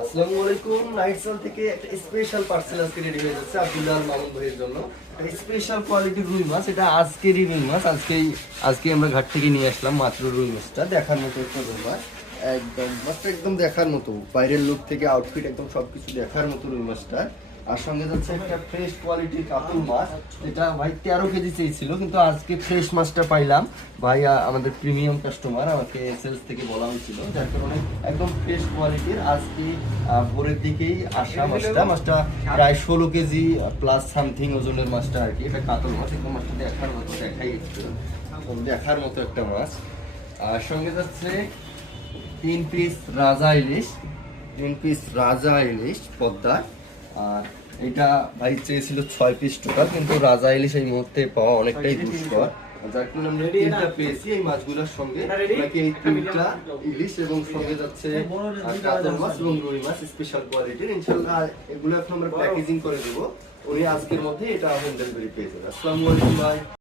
আসসালামু আলাইকুম। নাইটসল থেকে একটা স্পেশাল পার্সেল আজকে রেডি হয়ে যাচ্ছে আব্দুল্লাহ আল মামুন ভাইয়ের জন্য। স্পেশাল কোয়ালিটির রুই মাছ, এটা আজকেরই রুই মাছ। আজকে আমরা ঘাট থেকে নিয়ে আসলাম মাত্র রুই মাছটা। দেখার মতো একটা রুই মাছ, একদম মাছটা একদম দেখার মতো, বাইরের লুক থেকে আউটফিট একদম সবকিছু দেখার মতো রুই মাছটা। আর সঙ্গে যাচ্ছে একটা ফ্রেশ কোয়ালিটির কাতল মাছ, এটা ভাই 13 কেজি চেয়েছিল, কিন্তু আজকে ফ্রেশ মাছটা পাইলাম। ভাই আমাদের প্রিমিয়াম কাস্টমার, আমাকে সেলস থেকে বলা হয়েছিল, যার কারণে একদম ফ্রেশ কোয়ালিটির আজকে ভোরের দিকেই আসা মাছটা প্রায় 16 কেজি প্লাস সামথিং ওজনের মাছটা আর কি। এটা কাতল মাছ, একদম মাছটা দেখার মতো, দেখাই দেখার মতো একটা মাছ। আর সঙ্গে যাচ্ছে 3 পিস রাজা ইলিশ পদ্মা। আর এটা ভাই চেয়েছিল 6 পিস টোটাল, কিন্তু রাজা ইলিশ এই মুহূর্তে পাওয়া অনেকটাই দুষ্কর, যার কারণে আমরা 3টা পেয়েছি এই মাছগুলোর সঙ্গে। নাকি এই 3টা ইলিশ এবং সঙ্গে যাচ্ছে কাতল মাছ এবং রুই মাছ স্পেশাল কোয়ালিটির। ইনশাআল্লাহ এগুলো এখন আমরা প্যাকেজিং করে দেবো, উনি আজকের মধ্যে এটা হোম ডেলিভারি পেয়ে যাবে। আসসালামু আলাইকুম ভাই।